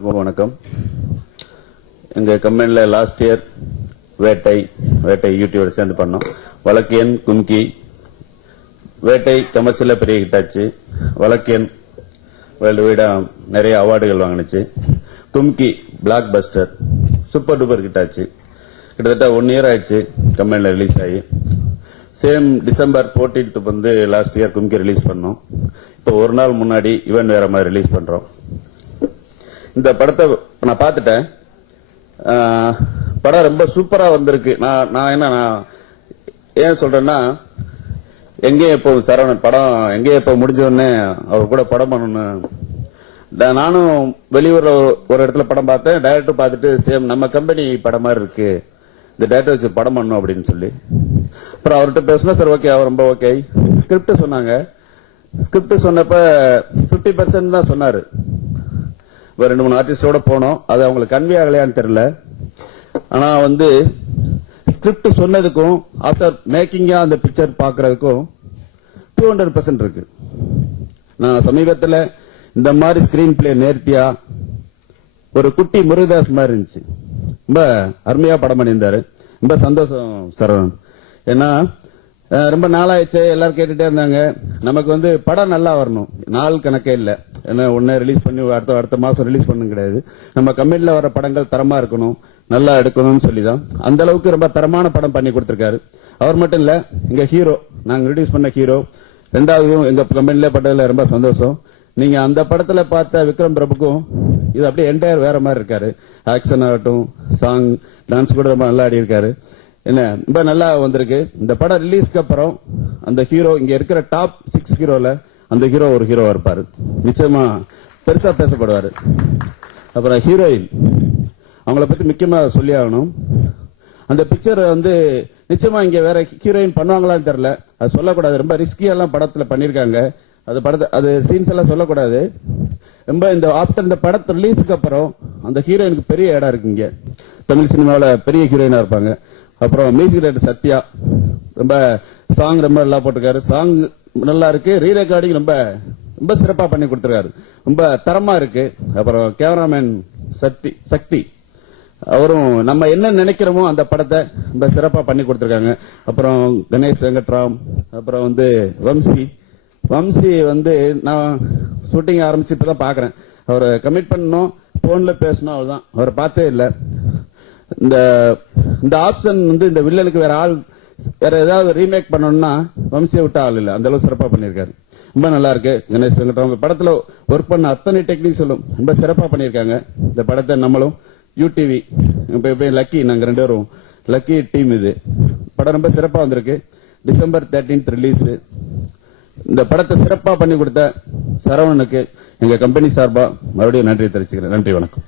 வணக்கம். எங்க கம்பெனில லாஸ்ட் இயர் வேட்டை யூடியூபோட சேர்ந்து பண்ணோம். வழக்கியன் கும்கி வேட்டை கமர்ஷியல பெரிய ஹிட்டாச்சு. வழக்கியன் வேர்ல்டு வைடா நிறைய அவார்டுகள் வாங்கினுச்சு. கும்கி பிளாக் பஸ்டர் சூப்பர் டூப்பர் ஹிட்டாச்சு. கிட்டத்தட்ட 1 இயர் ஆயிடுச்சு கம்பெனில ரிலீஸ் ஆகி. சேம் டிசம்பர் 14th வந்து லாஸ்ட் இயர் கும்கி ரிலீஸ் பண்ணோம். இப்போ ஒரு நாள் முன்னாடி ஈவென்ட் வேற மாதிரி ரிலீஸ் பண்றோம். இந்த படத்தை நான் பார்த்துட்டேன். படம் ரொம்ப சூப்பரா வந்திருக்கு. நான் ஏன் சொல்றேன்னா, எங்கே இப்போ சரவணன் படம் எங்கே இப்போ முடிஞ்ச உடனே அவர் கூட படம் பண்ணணும். நானும் வெளியூர்ல ஒரு இடத்துல படம் பார்த்தேன். டைரக்டர் பார்த்துட்டு சேம் நம்ம கம்பெனி படம் மாதிரி இருக்கு, இந்த டைரக்டர் வச்சு படம் பண்ணணும் அப்படின்னு சொல்லி அப்புறம் அவர்கிட்ட பேசினா சார் ஓகே, அவர் ரொம்ப ஓகே. ஸ்கிரிப்ட் சொன்னாங்க. ஸ்கிரிப்ட் சொன்னப்ப 50% தான் சொன்னாரு. 2-3 ஆர்டிஸ்டோட போனோம். அது அவங்களுக்கு கன்வே ஆகலையான்னு தெரியல. ஆனா வந்து ஸ்கிரிப்ட் சொன்னதுக்கும் ஆஃப்டர் மேக்கிங்கா அந்த பிக்சர் பாக்குறதுக்கும் 200% இருக்கு. நான் சமீபத்தில் இந்த மாதிரி ஸ்கிரீன் பிளே நேர்த்தியா ஒரு குட்டி முருகதாஸ் மாதிரி இருந்துச்சு. ரொம்ப அருமையா படம் பண்ணியிருந்தாரு. ரொம்ப சந்தோஷம் சரவணன். ஏன்னா ரொம்ப நாளாயிடுச்சு, எல்லாரும் கேட்டுட்டே இருந்தாங்க. நமக்கு வந்து படம் நல்லா வரணும், நாள் கணக்கே இல்ல. ஏன்னா உடனே ரிலீஸ் பண்ணி அடுத்த மாசம் ரிலீஸ் பண்ண கிடையாது. நம்ம கம்பெனில வர படங்கள் தரமா இருக்கணும், நல்லா எடுக்கணும்னு சொல்லிதான் அந்த அளவுக்கு ரொம்ப தரமான படம் பண்ணி கொடுத்திருக்காரு. அவர் மட்டும் இல்ல, எங்க ஹீரோ, நாங்க ரிலீஸ் பண்ண ஹீரோ 2வது எங்க கம்பெனில பட்டதுல ரொம்ப சந்தோஷம். நீங்க அந்த படத்துல பார்த்த விக்ரம் பிரபுக்கும் இது அப்படியே என்டையர் வேற மாதிரி இருக்காரு. ஆக்ஷன் ஆகட்டும், சாங், டான்ஸ் கூட ரொம்ப நல்லா ஆடி இருக்காரு. என்ன ரொம்ப நல்லா வந்திருக்கு. இந்த படம் ரிலீஸ்க்கு அப்புறம் அந்த ஹீரோ, இங்க இருக்கிற டாப் 6 ஹீரோல அந்த ஹீரோ ஒரு ஹீரோவா இருப்பாரு. நிச்சயமா பெருசா பேசப்படுவாரு. அப்புறம் ஹீரோயின், அவங்கள பத்தி முக்கியமா சொல்லி ஆகணும். அந்த பிக்சர் வந்து நிச்சயமா இங்க வேற ஹீரோயின் பண்ணுவாங்களான்னு தெரியல, அது சொல்லக்கூடாது. ரொம்ப ரிஸ்கியெல்லாம் படத்துல பண்ணிருக்காங்க. அது சீன்ஸ் எல்லாம் சொல்லக்கூடாது. ரொம்ப இந்த ஆப்டர் இந்த படத்து ரிலீஸ்க்கு அப்புறம் அந்த ஹீரோயினுக்கு பெரிய இடம் இருக்கு. இங்க தமிழ் சினிமாவில பெரிய ஹீரோயினா இருப்பாங்க. அப்புறம் மியூசிக் டைரக்டர் சத்யா, ரொம்ப சாங் ரொம்ப நல்லா போட்டிருக்காரு. சாங் நல்லா இருக்கு. ரீ ரெக்கார்டிங் ரொம்ப ரொம்ப சிறப்பா பண்ணி கொடுத்திருக்காரு. ரொம்ப தரமா இருக்கு. அப்புறம் கேமராமேன் சக்தி, அவரும் நம்ம என்ன நினைக்கிறோமோ அந்த படத்தை ரொம்ப சிறப்பா பண்ணி கொடுத்திருக்காங்க. அப்புறம் கணேஷ் வெங்கட்ராம், அப்புறம் வந்து வம்சி வந்து நான் ஷூட்டிங் ஆரம்பிச்சு இப்பதான் பாக்குறேன். அவரை கமிட் பண்ணணும், போன்ல பேசணும், அவ்வளவுதான். அவரை பார்த்தே இல்லை. இந்த ஆப்ஷன் வந்து இந்த வில்லனுக்கு வேற ஏதாவது ரீமேக் பண்ணணும்னா வம்சியை விட்ட ஆள் இல்ல. அந்த அளவுக்கு சிறப்பா பண்ணிருக்காரு. ரொம்ப நல்லா இருக்கு. கணேஷ் வெங்கட்ராம் படத்துல ஒர்க் பண்ண அத்தனை டெக்னிக்ஸும் ரொம்ப சிறப்பா பண்ணிருக்காங்க. இந்த படத்தை நம்மளும் யூடிவி லக்கி, நாங்க 2 பேரும் லக்கி டீம். இது படம் ரொம்ப சிறப்பா வந்திருக்கு. December 13th release. இந்த படத்தை சிறப்பா பண்ணி கொடுத்த சரவணனுக்கு எங்க கம்பெனி சார்பா மறுபடியும் நன்றி தெரிவிச்சுக்கிறேன். நன்றி, வணக்கம்.